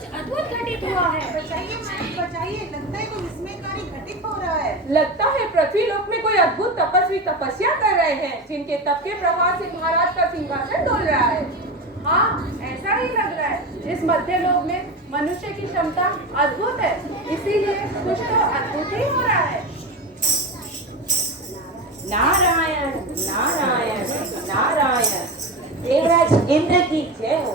कुछ अद्भुत घटित हुआ है। बचाइए मालिक बचाइए, लगता है कोई विस्मय कार्य घटित हो रहा है। लगता है पृथ्वी लोक में कोई अद्भुत तपस्वी तपस्या कर रहे हैं, जिनके तप के प्रभाव से महाराज का सिंहासन डोल रहा है। हाँ, ऐसा ही लग रहा है। इस मध्य लोक में मनुष्य की क्षमता अद्भुत है, इसीलिए कुछ तो अद्भुत ही हो रहा है। नारायण नारायण नारायण। देवराज इंद्र की जय हो।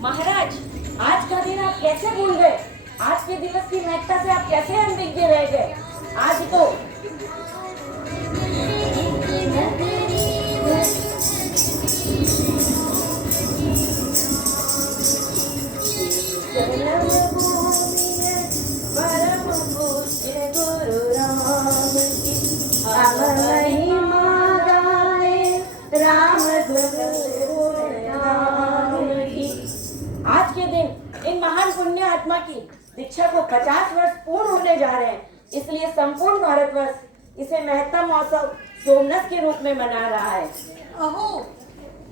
महाराज, आज का दिन आप कैसे भूल गए? आज के दिवस की महत्ता से आप कैसे अनभिज्ञ रह गए? आज तो परम पूज्य गुरु राम की महिमा गाए, राम की। आज के दिन इन महान पुण्य आत्मा की दीक्षा को 50 वर्ष पूर्ण होने जा रहे हैं, इसलिए संपूर्ण भारतवर्ष इसे महत्ता महोत्सव सोमनाथ के रूप में मना रहा है। अहो,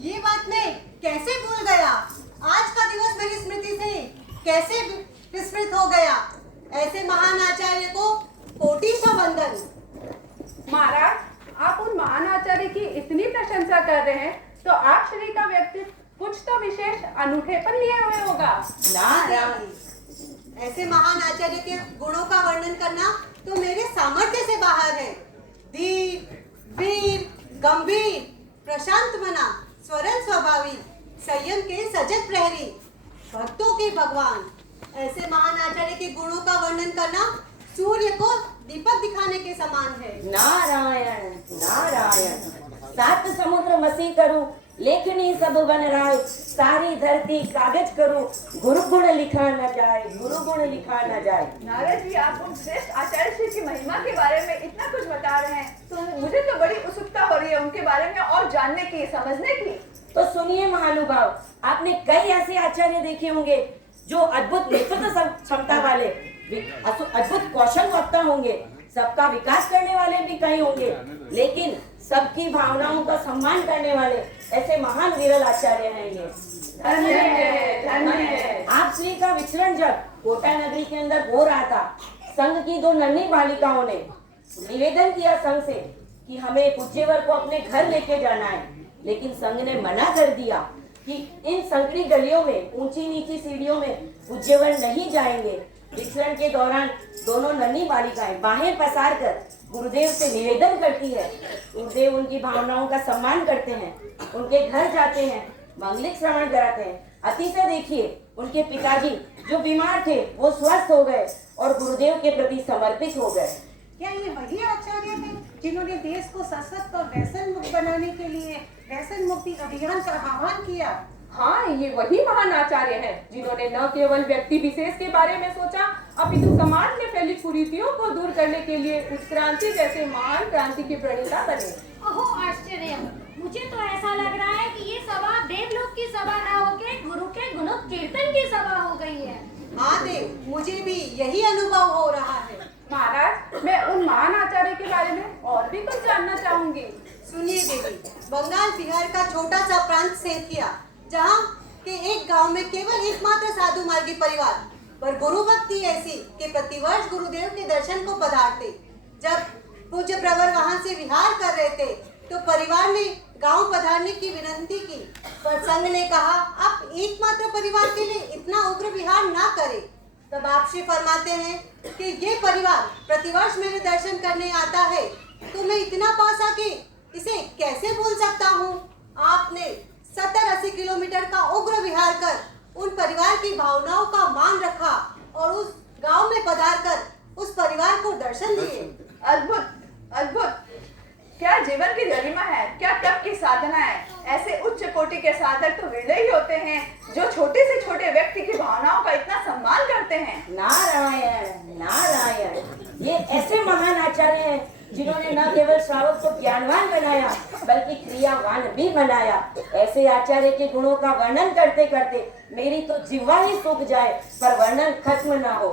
ये बात मैं कैसे भूल गया। आज का दिवस मेरी स्मृति से कैसे विस्मृत हो गया। ऐसे महान आचार्य को कोटि वंदन। महाराज, आप उन महान आचार्य की इतनी प्रशंसा कर रहे हैं, तो आप श्री का व्यक्तित्व कुछ तो विशेष अनूठेपन लिए हुए होगा। नारायण। ऐसे महान आचार्य के गुणों का वर्णन करना तो मेरे सामर्थ्य से बाहर है। धीर, वीर, गंभीर, प्रशांत मना, स्वरल स्वभावी, संयम के सजग प्रहरी, भक्तों के भगवान। ऐसे महान आचार्य के गुणों का वर्णन करना सूर्य को दीपक दिखाने के समान है। नारायण नारायण। 7 समुद्र मसी करूं, लेखनी सब बन राय, सारी धरती कागज करूं, गुरु गुण लिखा न जाए, गुरु गुण लिखा न जाए। नारद जी, आप उन श्रेष्ठ आचार्य श्री की महिमा के बारे में इतना कुछ बता रहे हैं, तो मुझे तो बड़ी उत्सुकता हो रही है उनके बारे में और जानने की, समझने की। तो सुनिए महानुभाव, आपने कई ऐसे आचार्य देखे होंगे जो अद्भुत नेतृत्व क्षमता वाले, अद्भुत कौशल वक्ता होंगे, सबका विकास करने वाले भी कई होंगे, लेकिन सबकी भावनाओं का सम्मान करने वाले ऐसे महान विरल आचार्य हैं ये। धन्य है, धन्य है। आप श्री का विचरण जब कोटा नगरी के अंदर हो रहा था, संघ की 2 नन्ही बालिकाओं ने निवेदन किया संघ से कि हमें पूज्यवर को अपने घर लेके जाना है, लेकिन संघ ने मना कर दिया कि इन संकरी गलियों में, ऊंची नीची सीढ़ियों में पूज्यवर नहीं जाएंगे। विचरण के दौरान दोनों नन्ही बालिकाएं बाहें पसार कर गुरुदेव से निवेदन करती है। गुरुदेव उनकी भावनाओं का सम्मान करते हैं, उनके घर जाते हैं, मंगलिक श्रवण कराते हैं। अतिशय देखिए, उनके पिताजी जो बीमार थे वो स्वस्थ हो गए और गुरुदेव के प्रति समर्पित हो गए। क्या ये वही आचार्य थे जिन्होंने देश को सशक्त और व्यसन मुक्त बनाने के लिए व्यसन मुक्ति अभियान का आह्वान किया? हाँ, ये वही महान आचार्य हैं जिन्होंने न केवल व्यक्ति विशेष के बारे में सोचा, अपितु समाज में फैली कुरीतियों को दूर करने के लिए उत्क्रांति जैसे महान क्रांति की प्रणेता बने। अहो आश्चर्य, मुझे तो ऐसा लग रहा है कि ये सभा देवलोक की सभा न होके गुरु के गुणों कीर्तन की सभा हो गई है। हाँ देव, मुझे भी यही अनुभव हो रहा है। महाराज, मैं उन महान आचार्य के बारे में और भी कुछ जानना चाहूंगी। सुनिए देवी, बंगाल बिहार का छोटा सा प्रांत सेठिया, जहाँ के एक गांव में केवल एकमात्र साधु मार्गी परिवार पर गुरु भक्ति ऐसी कि प्रतिवर्ष गुरुदेव के दर्शन को पधारते। जब पूज्य प्रवर वहां से विहार कर रहे थे, तो परिवार ने गांव पधारने की विनती की, पर संघ ने कहा आप एकमात्र परिवार के लिए इतना उग्र विहार ना करें। तब आप श्री फरमाते हैं कि ये परिवार प्रतिवर्ष मेरे दर्शन करने आता है, तो मैं इतना पास आके इसे कैसे भूल सकता हूँ। आपने 70-80 किलोमीटर का उग्र विहार कर उन परिवार की भावनाओं का मान रखा और उस गांव में पधार कर उस परिवार को दर्शन दिए। अद्भुत, अद्भुत। क्या जीवन की गरिमा है, क्या तप की साधना है। ऐसे उच्च कोटि के साधक तो विरले ही होते हैं जो छोटे से छोटे व्यक्ति की भावनाओं का इतना सम्मान करते हैं। नारायण नारायण। ये ऐसे महान आचार्य हैं जिन्होंने न केवल श्रावक को ज्ञानवान बनाया बल्कि क्रियावान भी बनाया। ऐसे आचार्य के गुणों का वर्णन करते करते मेरी तो जिह्वा ही सूख जाए, पर वर्णन खत्म ना हो।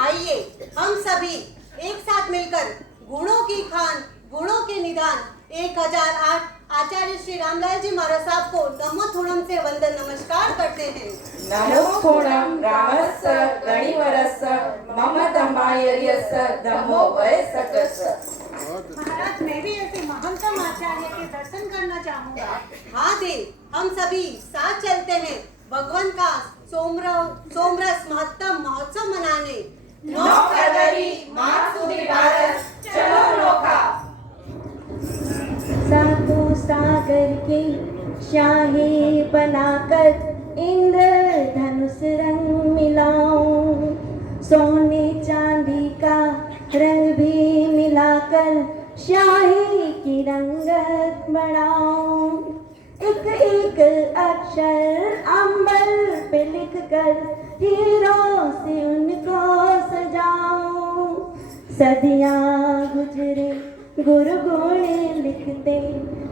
आइए हम सभी एक साथ मिलकर गुणों की खान, गुणों के निदान 1008 आचार्य श्री रामलाल जी महाराज साहब को नमो थोड़म से वंदन नमस्कार करते हैं। नमो थोड़म रामस्स गणिवरस्स मम धम्मायर्यस्स धम्मो वयस्कस्स। महाराज मैं भी ऐसे महंतम आचार्य के दर्शन करना चाहूंगा। हाँ देव, हम सभी साथ चलते हैं भगवान का सोमरस महत्तम महोत्सव मनाने। 9 फरवरी मार्च सुधी भारत चलो नोखा। सातों सागर के शाही बनाकर इंद्र धनुष रंग मिलाऊं, सोने चांदी का रंग भी मिलाकर शाही की रंगत बढ़ाऊं। एक एक अक्षर अंबर पे लिखकर हीरों से उनको सजाऊं। सदियां गुजरे गुरु गुण लिखते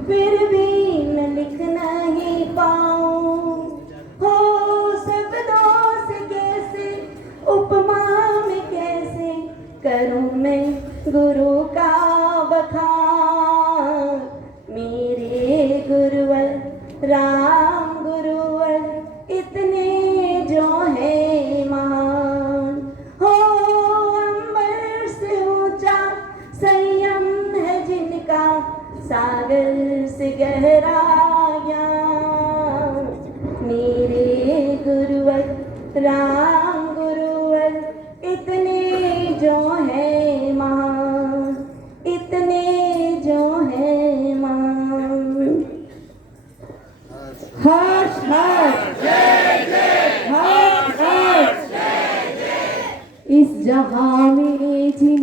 फिर भी न लिख नहीं पाऊं। हो शब्दों से कैसे उपमा में कैसे करूं मैं गुरु का बखान। मेरे गुरुवर राम गुरुवर इतने जो है महान। हो अंबर से ऊंचा संयम है जिनका, सागर से गहरा ज्ञान। मेरे गुरुवर राम गुरुवर इतने जो है महान, इतने जो है महान। हर्ष हर्ष हर्ष हर्ष। इस जहां में जिन